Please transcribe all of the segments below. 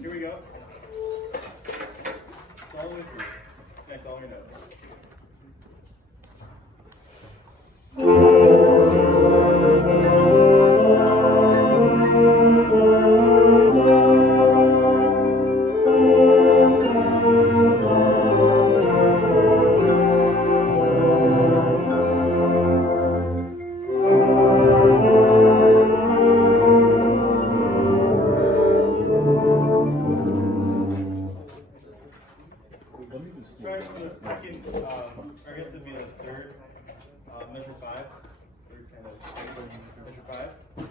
Here we go. It's all the way through. Connect all your notes. Starting from the second, I guess it'd be the third, measure 5. Third kind of measure 5.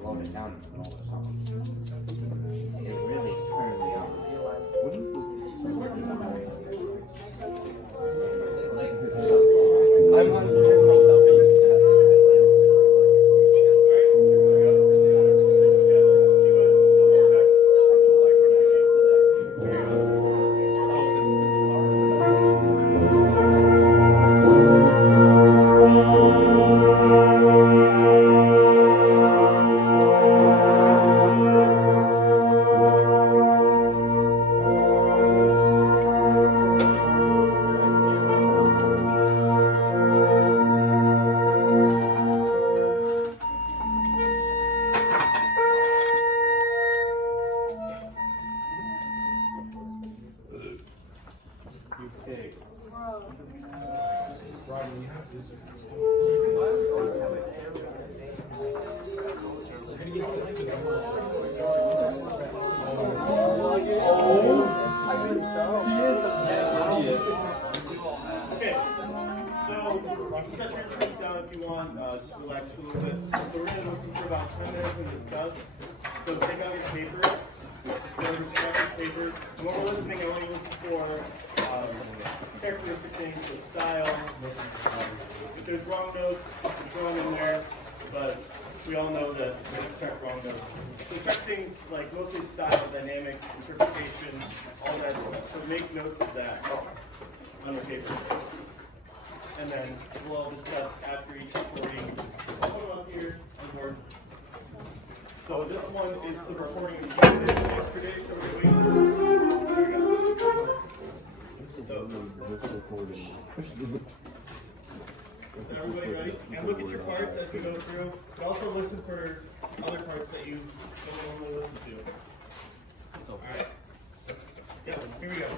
Slow it down and all the songs. It really turned me on. What is Okay, so you can set your instruments down if you want, just relax for a little bit. So we're going to listen for about 10 minutes and discuss. So take out your paper, just go over some paper. And when we're listening, I want you to listen for characteristic things, so style. If there's wrong notes, throw them in there, but we all know that we have to check wrong notes. So check things like mostly style, dynamics, interpretation, all that stuff. So make notes of that on your papers. And then we'll all discuss after each recording. I'll put them up here on the board. So this one is the recording of yesterday, so we're going to wait. Here we go. So everybody ready? And look at your parts as we go through, but also listen for other parts that you don't normally listen to. Alright? Yeah, here we go.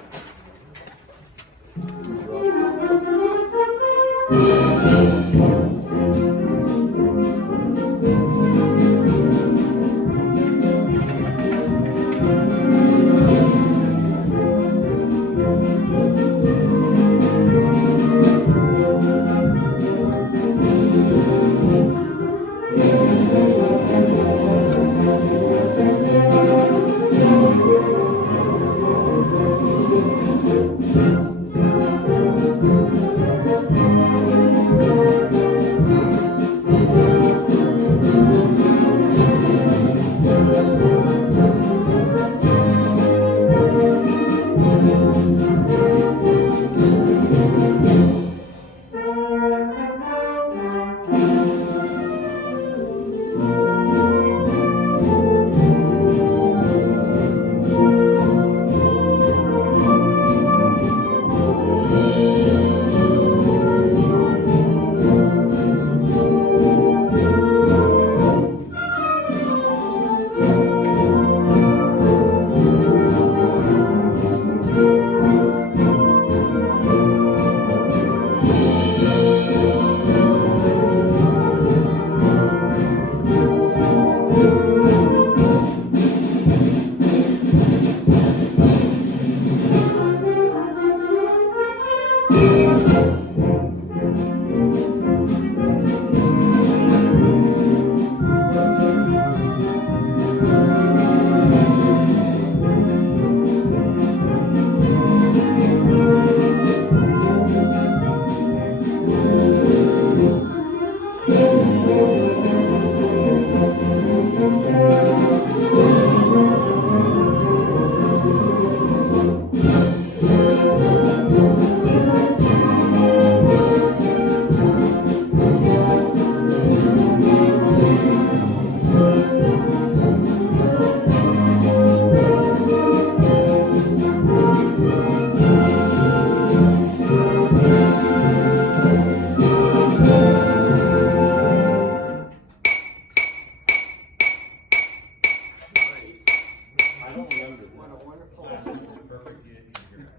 I don't remember that. Perfect, you didn't hear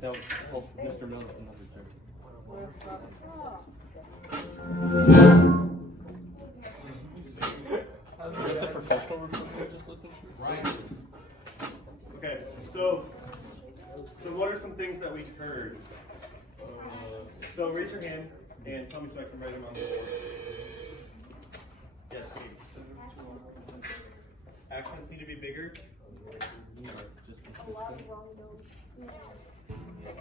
That was Mr. Miller from number 30. Is the professional report we just listened to? Right. Okay, so what are some things that we heard? So raise your hand and tell me so I can write them on the board. Yes, Kate. Accents need to be bigger. A lot of wrong notes.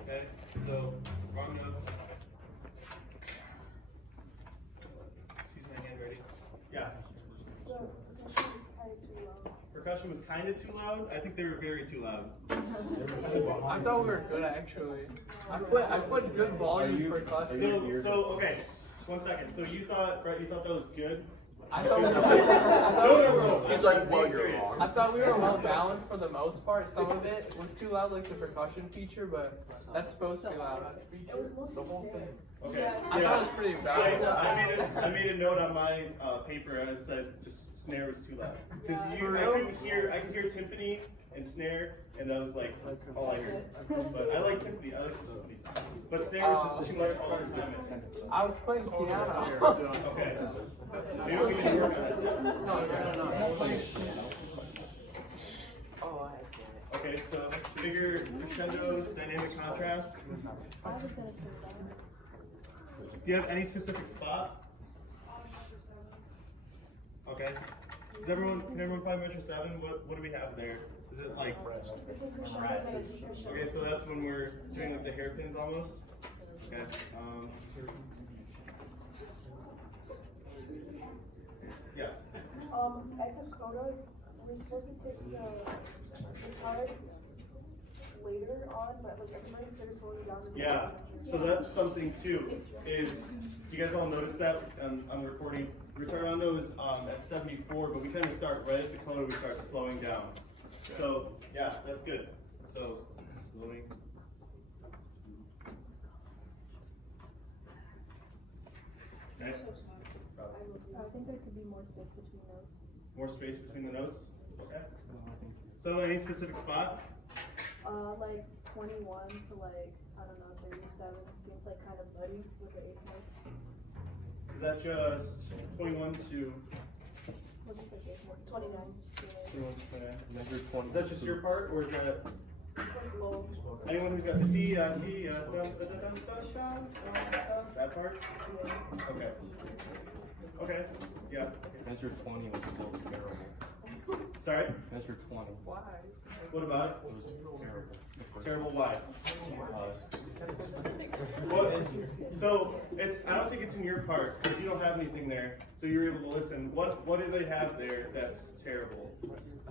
Okay, so wrong notes. Excuse my handwriting. Yeah. Percussion was kind of too loud. I think they were very too loud. I thought we were good actually. I put good volume percussion. So okay, 1 second. So you thought, Brett, you thought that was good? I thought we No. He's like, I'm well, being you're serious. wrong. I thought we were well balanced for the most part. Some of it was too loud, like the percussion feature, but that's supposed to be loud. The whole thing. Okay. I thought it was pretty balanced. I made a note on my paper and I said just snare was too loud because I could hear timpani and snare and that was like all I heard. But I like timpani. I like the timpani sound. But snare was just too much all the time. I was playing piano. Okay. Maybe we can work on it. No. Oh, I get it. Okay, so bigger crescendos, dynamic contrast. I was gonna say that. Do you have any specific spot? Okay. Can everyone probably measure 7? What do we have there? Is it like? It's a crescendo, but it's a crescendo. Okay, so that's when we're doing like the hairpins almost. Okay. Yeah. At the coda, we're supposed to take the guitar later on, but like everybody started slowing down. Yeah. So that's something too. Is you guys all notice that on the recording? We start on those at 74, but we kind of start right at the coda. We start slowing down. So yeah, that's good. So slowing. Okay. I think there could be more space between notes. More space between the notes. Okay. So any specific spot? Like 21 to like, I don't know, 37 seems like kind of muddy with the 8 notes. Is that just 21 to What'd you say, Gabe? 29. 21 to 29? Measure 20. Is that just your part, or is that Like low. anyone who's got the D, that part? Okay. Okay. Yeah. Measure 20 was terrible. Sorry. Measure 20. Why? What about It was terrible. it? Terrible. Why? Uh, Well, so it's. I don't think it's in your part because you don't have anything there, so you're able to listen. What do they have there that's terrible?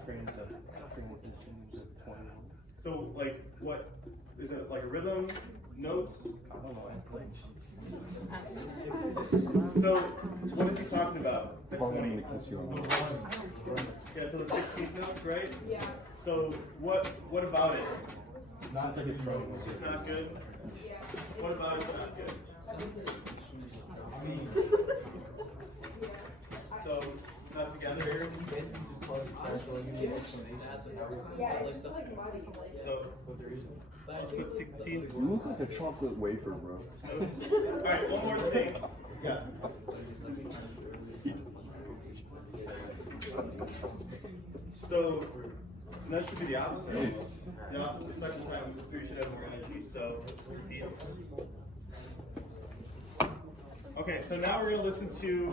transition to 20. So like, what is it? Like a rhythm, notes? I don't know. So what is he talking about? The 20. Yeah. So the 16th notes, right? Yeah. So what about it? Not to get thrown. It's just not good. Yeah. What about it's not good? So not together here. Basically just call it guitar solo, you need explanation. Yeah, it's just like muddy. So But there isn't. let's put 16. You look like a chocolate wafer, bro. Notes. All right, one more thing. Yeah. So that should be the opposite almost. The opposite, the second time we should have more energy. So it's. Okay, so now we're gonna listen to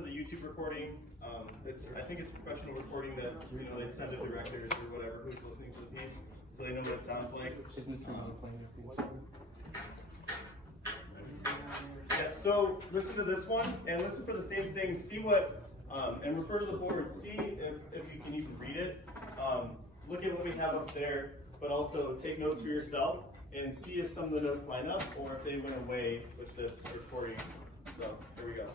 the YouTube recording. I think it's a professional recording that they send to directors or whatever who's listening to the piece, so they know what it sounds like. Is Mr. Young playing your piece? Yeah, so listen to this one and listen for the same thing. See what and refer to the board. See if you can even read it. look at what we have up there, but also take notes for yourself and see if some of the notes line up or if they went away with this recording. So here we go.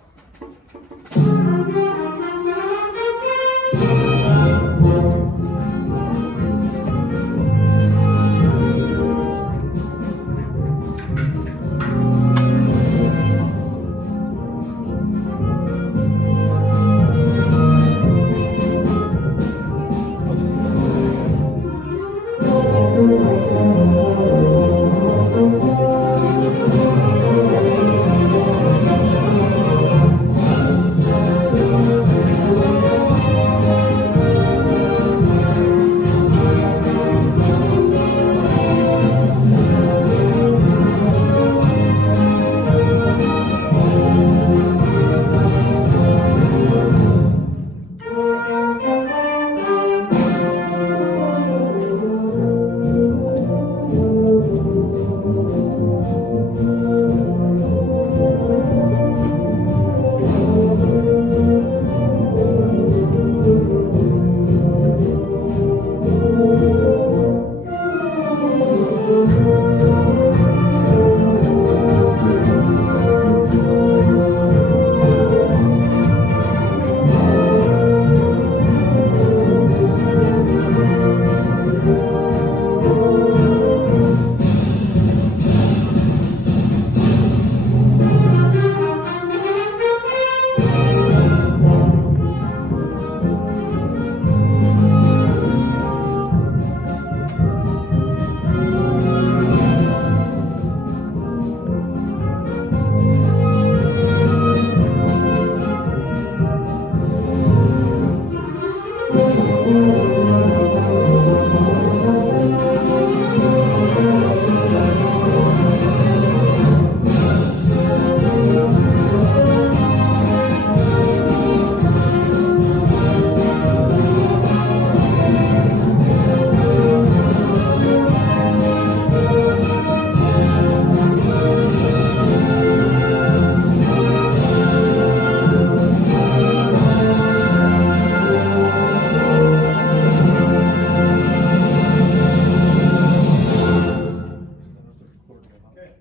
Okay.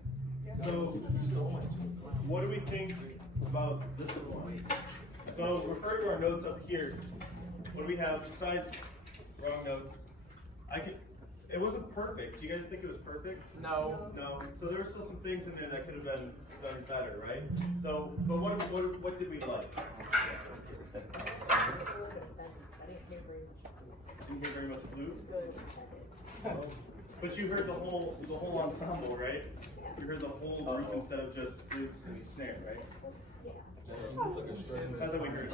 So what do we think about this one? So refer to our notes up here. What do we have besides wrong notes? It wasn't perfect. Do you guys think it was perfect? No. No. So there were still some things in there that could have been done better, right? So, but what did we like? Didn't hear very much blues. But you heard the whole ensemble, right? You heard the whole group instead of just flutes and snare, right? That's what we heard.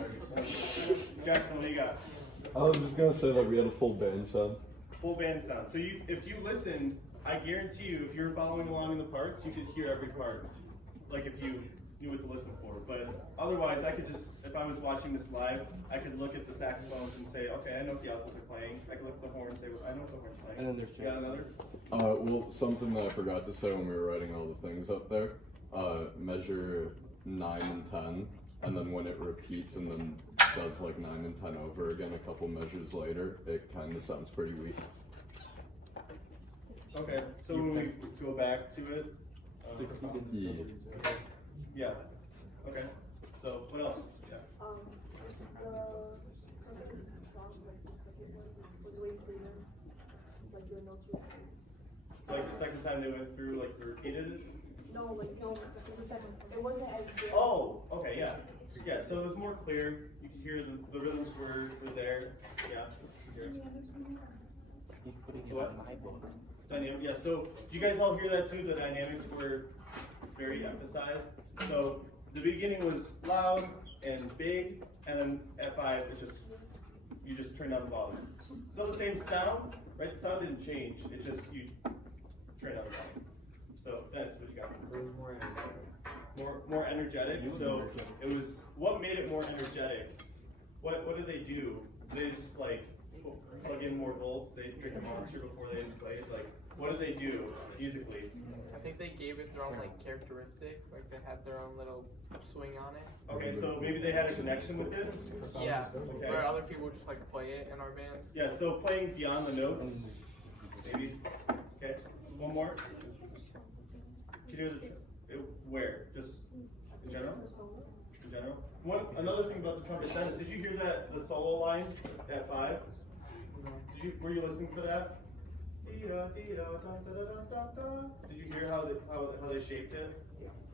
Jackson, what do you got? I was just gonna say that we had a full band sound. Full band sound. So if you listen, I guarantee you, if you're following along in the parts, you could hear every part. Like if you knew what to listen for. But otherwise, I could just, if I was watching this live, I could look at the saxophones and say, okay, I know what the altos are playing. I could look at the horn and say, well, I know what the horn's playing. And then there's You got another? Well, something that I forgot to say when we were writing all the things up there, measure 9 and 10, and then when it repeats and then does like 9 and 10 over again a couple measures later, it kind of sounds pretty weak. Okay, so when we go back to it, Yeah. yeah, okay, so what else? Yeah. The second song, like the second one, was way cleaner. Like the notes were clear. Like the second time they went through, like repeated it? No, the second. It wasn't as good. Oh, okay, yeah. Yeah, so it was more clear. You could hear the rhythms were there. Yeah. What? Dynamic, yeah, so you guys all hear that too? The dynamics were very emphasized. So the beginning was loud and big, and then at 5, you just turned down the volume. Still the same sound, right? The sound didn't change. It just, you turned down the volume. So that's what you got. More energetic. So it was, what made it more energetic? What did they do? They just like plug in more volts, they pick a monster before they even play it. Like, what do they do musically? I think they gave it their own like characteristics, like they had their own little swing on it. Okay, so maybe they had a connection with it? Yeah, Okay. where other people would just like play it in our band. Yeah, so playing beyond the notes, maybe. Okay, one more. Can you hear where? Just in general? In general? Another thing about the trumpet, Dennis, did you hear the solo line at 5? Were you listening for that? Did you hear how they shaped it?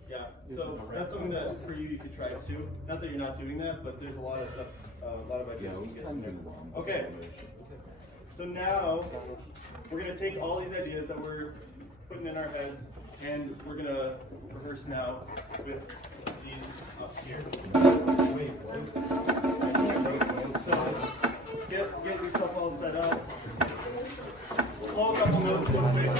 Yeah. So that's something that for you could try too. Not that you're not doing that, but there's a lot of stuff, a lot of ideas. Yeah, it was you can kind get. of wrong. Okay. So now we're gonna take all these ideas that we're putting in our heads, and we're gonna rehearse now with these up here. So get yourself all set up. Blow a couple notes real quick.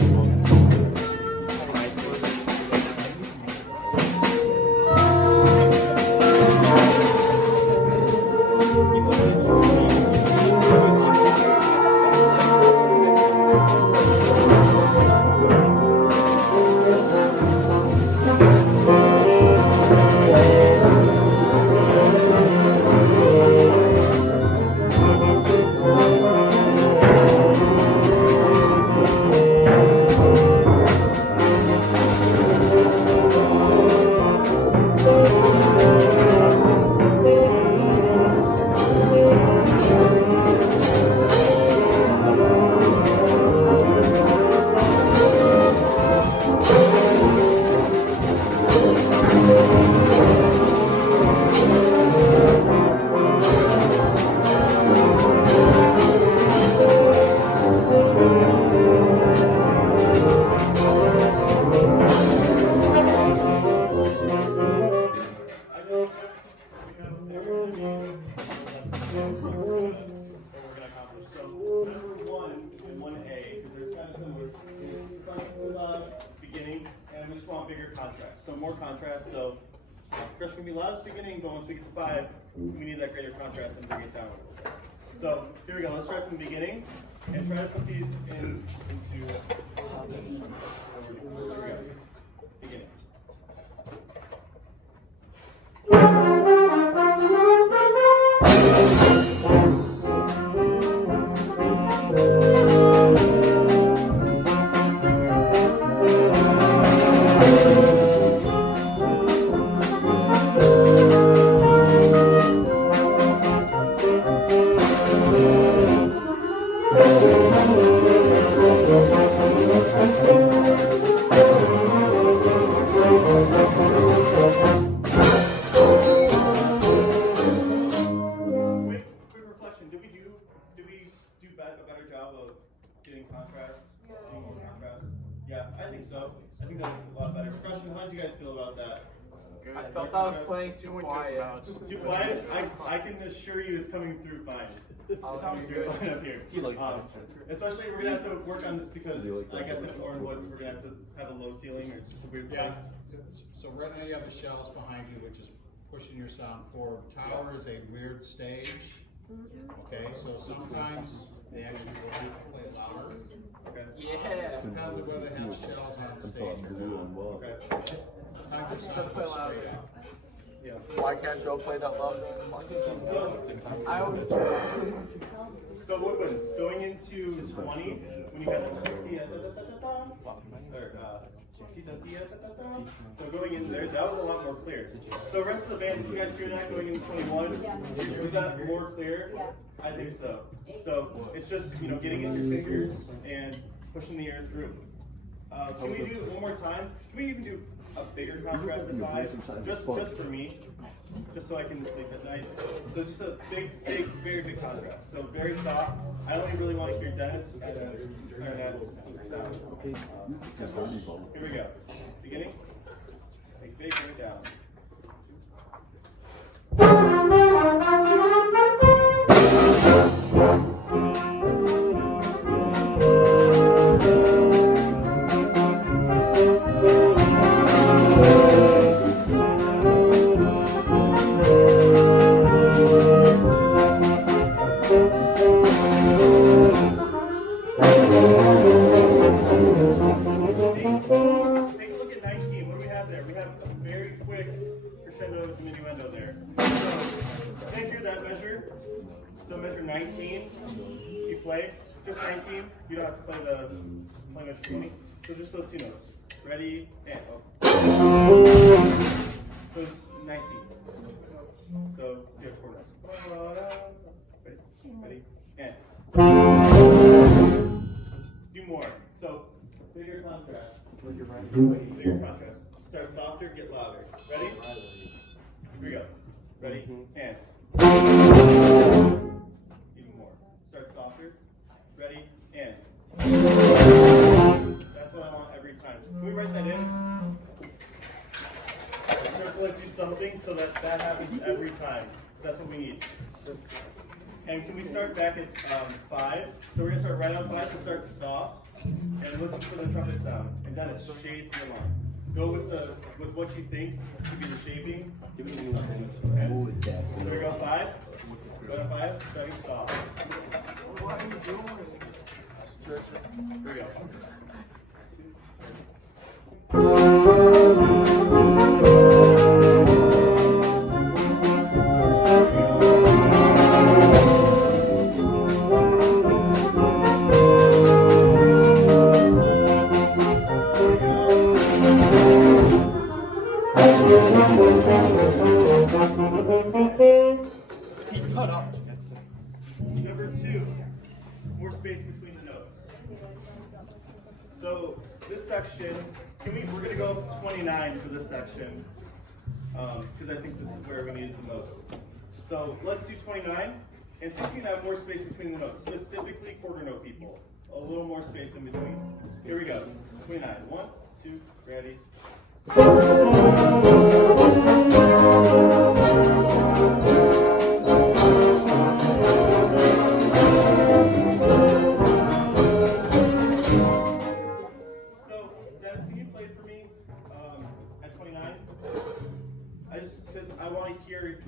So more contrast. So crush can be loud at the beginning, but once we get to 5, we need that greater contrast and bring it down. So here we go. Let's start from the beginning and try to put these into. Here we go. Beginning. I felt I was playing too quiet. Too quiet? I can assure you it's coming through fine. It's coming through fine up here. Especially we're gonna have to work on this because I guess in Orange Woods we're gonna have to have a low ceiling or it's just a weird place. So right now you have the shelves behind you, which is pushing your sound forward. Tower is a weird stage. Okay, so sometimes they actually will have to play louder. Okay. Yeah. Depends on whether they have shells on stage or not. Okay. Sometimes your sound goes straight out. Yeah. Why can't Joe play that loud? I always So woodwinds, going into 20, when you got so going into there, that was a lot more clear. So the rest of the band, did you guys hear that going into 21? Yeah. Was that more clear? Yeah. I think so. So it's just, getting in your fingers and pushing the air through. Can we do it one more time? Can we even do a bigger contrast at 5? Just for me. Just so I can sleep at night. So just a big, very big contrast. So very soft. I only really want to hear Dennis and Ernad's sound. Here we go. Beginning. Take big, bring it down. So measure 19. If you play just 19, you don't have to play the playing measure 20. So just those two notes. Ready and so it's 19. So you have 4 notes. Ready and do more. So bigger contrast. Bigger contrast. Start softer, get louder. Ready? Here we go. Ready and even more. Start softer. Ready and that's what I want every time. Can we write that in? Circle it, do something so that that happens every time. That's what we need. And can we start back at 5? So we're gonna start right on 5. So start soft and listen for the trumpet sound. And that is shape your line. Go with what you think should be the shaping. Okay. So we go 5. Go to 5. Starting soft. Here we go. Number 2, more space between the notes. So this section, we're going to go up to 29 for this section, because I think this is where we need it the most. So let's do 29, and see if you can have more space between the notes, specifically quarter note people. A little more space in between. Here we go. 29. 1, 2, ready. I want to hear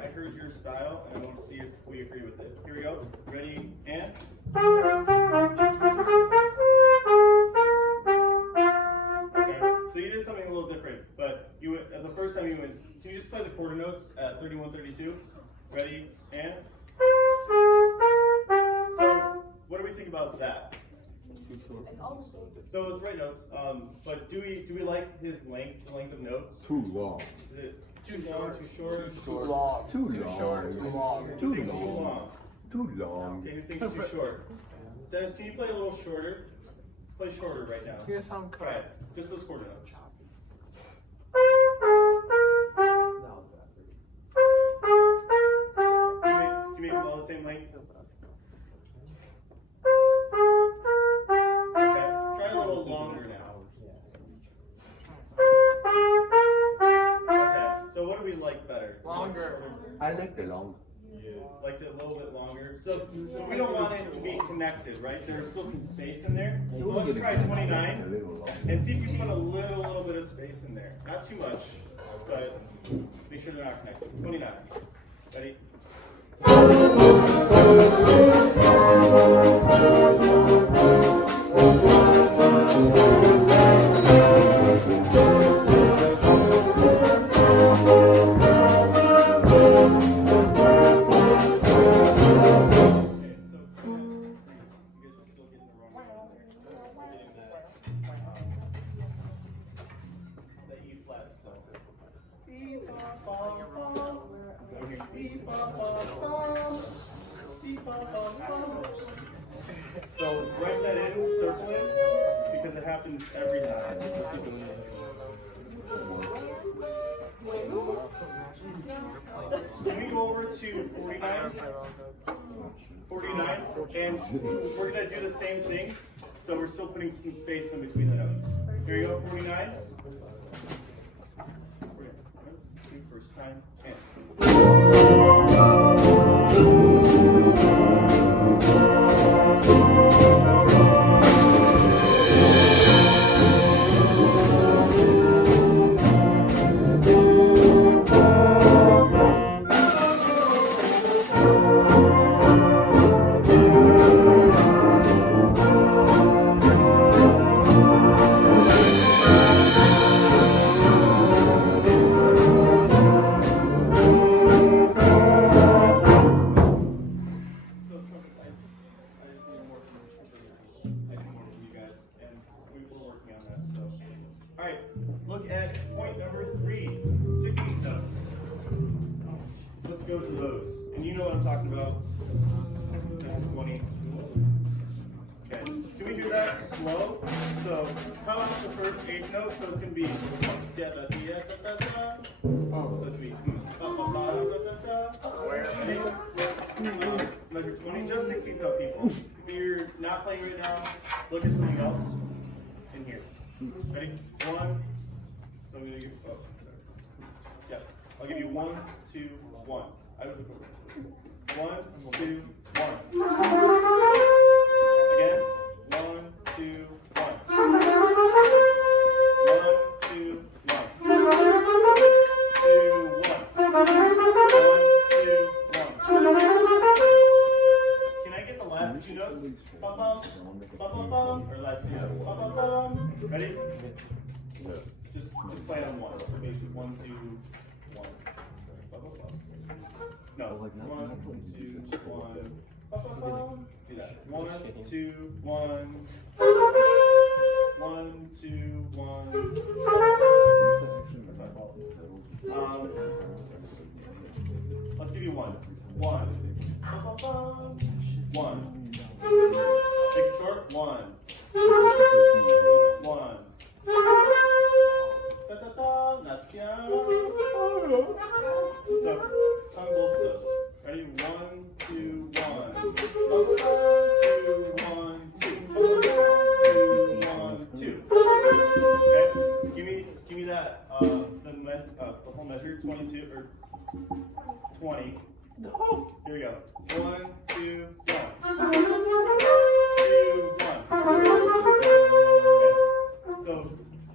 I heard your style, and I want to see if we agree with it. Here we go. Ready, and? Okay, so you did something a little different, but you went, the first time you went, can you just play the quarter notes at 31, 32? Ready, and? So, what do we think about that? It's all the same. So it's right notes, but do we like his length, the length of notes? Too long. Is it too long, too short? Too long. Too Too long. short. Too long. Who thinks too long? Too long. Okay, who thinks too short? Dennis, can you play a little shorter? Play shorter right now. It's gonna sound Try it. cut. Just those quarter notes. Can you make them all the same length? Okay, try a little longer now. Okay, so what do we like better? Longer. I like the long. Liked it a little bit longer. So we don't want it to be connected, right? There's still some space in there. So let's try 29 and see if you can put a little bit of space in there. Not too much, but make sure they're not connected. 29. Ready? So write that in, circle it, because it happens every time. Can we go over to 49? 49, and we're going to do the same thing, so we're still putting some space in between the notes. Here you go, 49. First time, and. Alright, look at point number 3, 16 notes. Let's go to those. And you know what I'm talking about. Measure 20. Okay, can we do that slow? So, count off the first 8 notes, so it's going to be da da da da da da. So it's going to be ba ba ba da da da. Measure 20, just 16 note people. If you're not playing right now, look at something else in here. Ready? 1. I'm going to give, oh, yeah. I'll give you 1, 2, 1. I was a 1, 2, 1. Again. 1, 2, 1. 1, 2, 1. 2, 1. 1, 2, 1. Can I get the last 2 notes? Bum bum, bum bum bum, or last 2 notes? Bum bum bum. Ready? Just play on 1. Maybe 1, 2, 1. Bum bum bum. No. 1, 2, 1. Bum bum bum. Do that. 1, 2, 1. 1, 2, 1. That's my fault. Let's give you 1. 1. 1. Take it short. 1. 1. Da da da. That's piano. So, tongue both of those. Ready? 1, 2, 1. 2, 1, 2. 2, 1, 2. Okay. Give me that. The whole measure. 22 or 20. Here we go. 1, 2, 1. 2, 1. Okay. So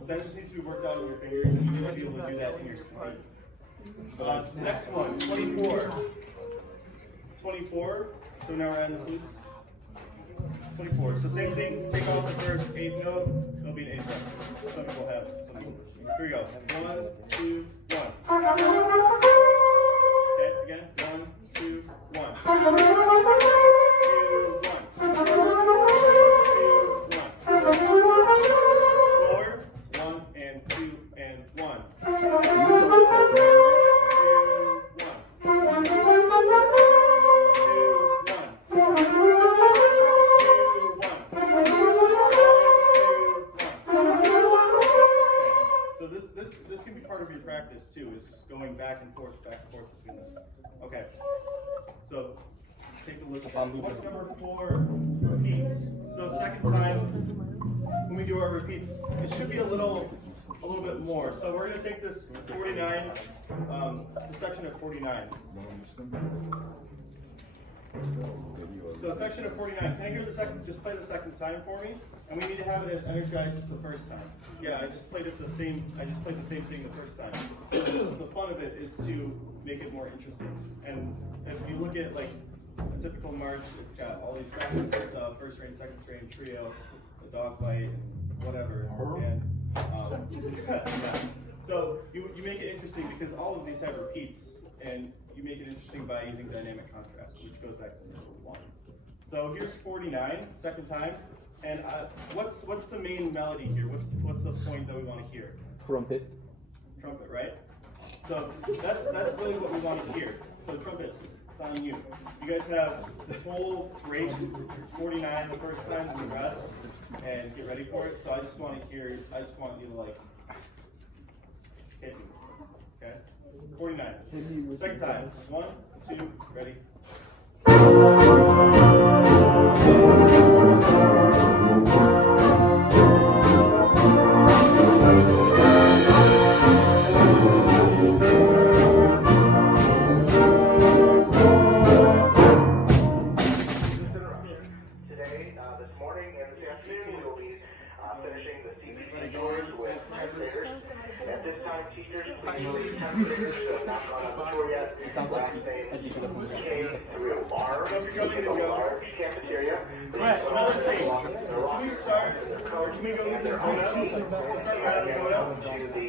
that just needs to be worked out with your fingers, and you might be able to do that in your sleep. Next one, 24. 24. So now we're adding the flutes. 24. So same thing. Take off the first 8th note. It'll be an 8th note. Some people have. Some people. Here we go. 1, 2, 1. Okay. Again. 1, 2, 1. 2, 1. 2, 1. Slower. 1 and 2 and 1. 2, 1. 2, 1. So this can be part of your practice too, is just going back and forth between this. Okay. So take a look at what's number 4 repeats. So second time when we do our repeats, it should be a little bit more. So we're gonna take this 49, the section of 49. So section of 49, can I hear the second, just play the second time for me? And we need to have it as energized as the first time. Yeah, I just played the same thing the first time. The fun of it is to make it more interesting. And if you look at like a typical march, it's got all these sections, first strain, second strain, trio, the dog fight, whatever. And yeah. So you make it interesting because all of these have repeats, and you make it interesting by using dynamic contrast, which goes back to number 1. So here's 49, second time, and what's the main melody here? What's the point that we want to hear? Trumpet. Trumpet, right? So that's really what we want to hear. So trumpets, it's on you. You guys have this whole break, 49 the first time and the rest, and get ready for it. So I just want you to like hit me. Okay? 49. Second time. 1, 2, ready. Today, this morning and this afternoon, we'll be finishing the CPC tours with ninth graders. At this time, teachers, please release 10th graders who have not gone on the tour yet. Last name K through R. In the large cafeteria. Right, another thing. Can we start, or can we go to the photo? Start right on the photo. To the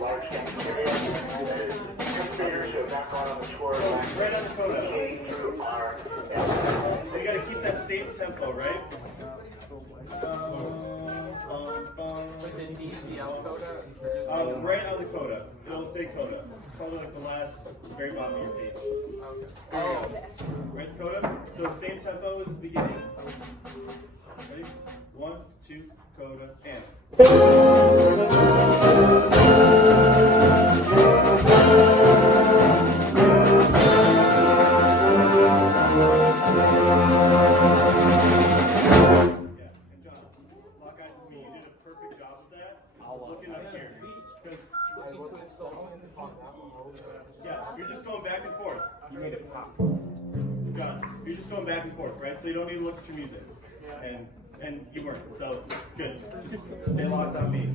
large cafeteria. 10th graders who have not gone on the tour last Right on the photo. K through R. So you gotta keep that same tempo, right? Like the DCL code. coda? Right on the coda. It'll say coda. It's probably like the last, very bottom of your page. Okay. Oh. Right the coda. So same tempo as the beginning. Ready? 1, 2, coda, and. Yeah, you're just going back and forth. You made it pop. John, you're just going back and forth, right? So you don't need to look at your music. And you weren't, so good. Just stay locked on me.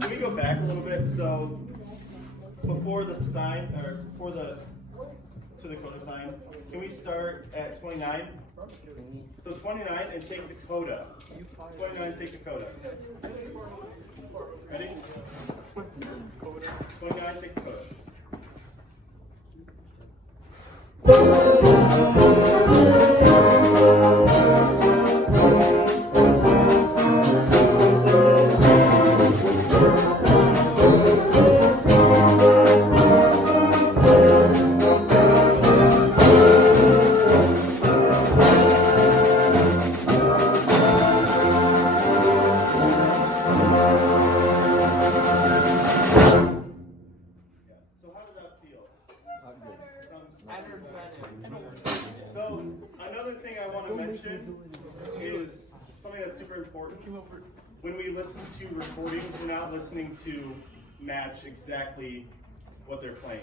Can we go back a little bit? So before the sign, or before the, to the coda sign, can we start at 29? So 29 and take the coda. 29, take the coda. Ready? 29, take the coda. So another thing I want to mention is something that's super important. When we listen to recordings, we're not listening to match exactly what they're playing.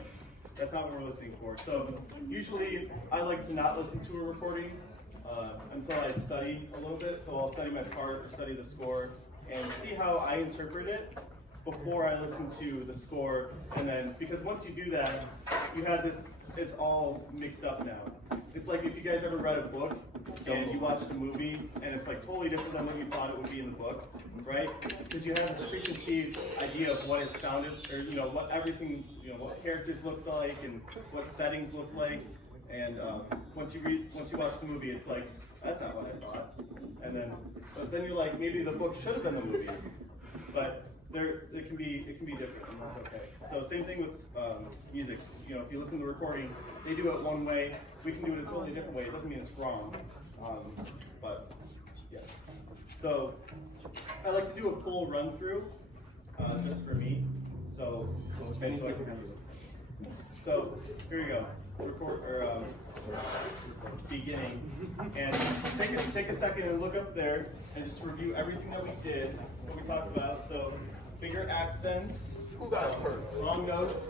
That's not what we're listening for. So usually I like to not listen to a recording until I study a little bit. So I'll study my part or study the score and see how I interpret it before I listen to the score. And then, because once you do that, you have this, it's all mixed up now. It's like if you guys ever read a book and you watched a movie and it's like totally different than what you thought it would be in the book, right? Because you have this preconceived idea of what it sounded, or you know, what everything, you know, what characters looked like and what settings looked like. And once you watch the movie, it's like, that's not what I thought. And then, but then you're like, maybe the book should have been the movie. But it can be different, and that's okay. So same thing with music. You know, if you listen to the recording, they do it one way. We can do it a totally different way. It doesn't mean it's wrong, but yeah. So I like to do a full run through, just for me. So I can So here you go. Record or beginning, and take a second and look up there and just review everything that we did, what we talked about. So finger accents, Who got it first? long notes,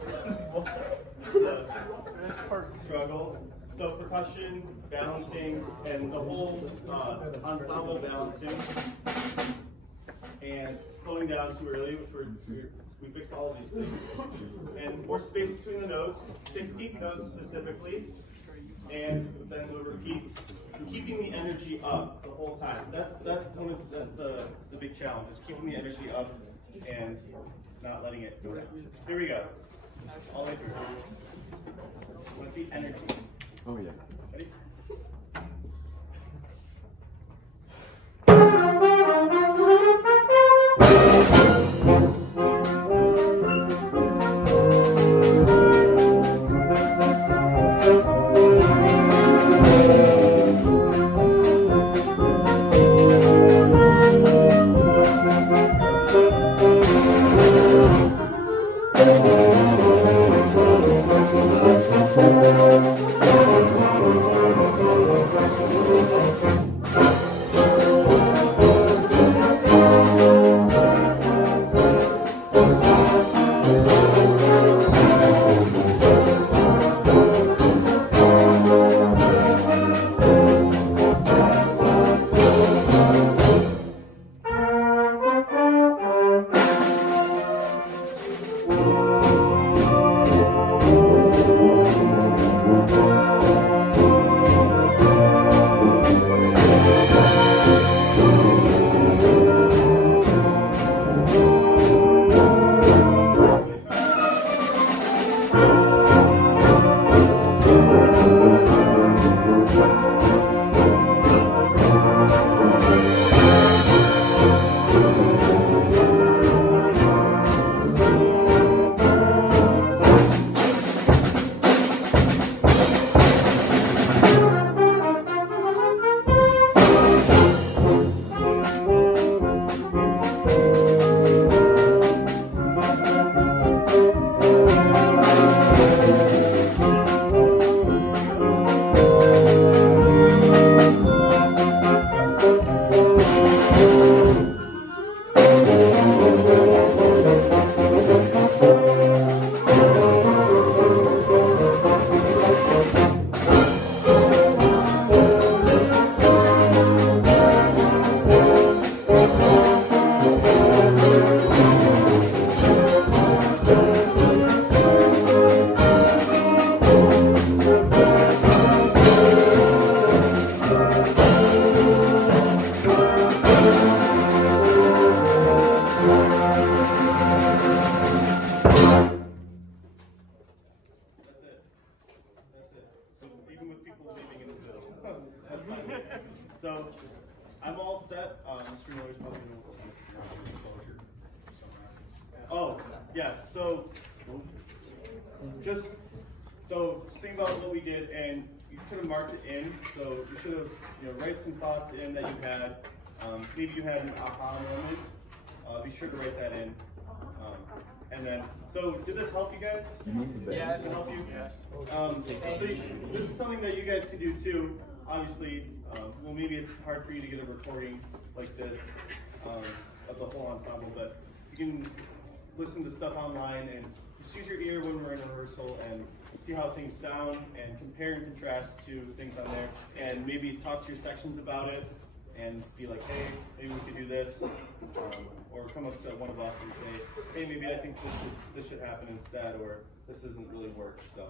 struggle. So percussion, balancing, and the whole ensemble balancing, and slowing down too early, which we fixed all of these things. And more space between the notes, 16th notes specifically, and then the repeats, and keeping the energy up the whole time. That's the big challenge, is keeping the energy up and not letting it go down. Here we go. All the way through. I want to see energy. Oh yeah. Ready? Mr. Miller's probably know what Closure. Oh, yeah, so, just think about what we did, and you could have marked it in, so you should have, write some thoughts in that you had. Maybe you had an aha moment, be sure to write that in. And then, so did this help you guys? Yeah, Did it help you? Yes. This is something that you guys can do too. Obviously, well, maybe it's hard for you to get a recording like this of the whole ensemble, but you can listen to stuff online and just use your ear when we're in rehearsal and see how things sound and compare and contrast to things on there, and maybe talk to your sections about it and be like, hey, maybe we could do this, or come up to one of us and say, hey, maybe I think this should happen instead, or this doesn't really work. So.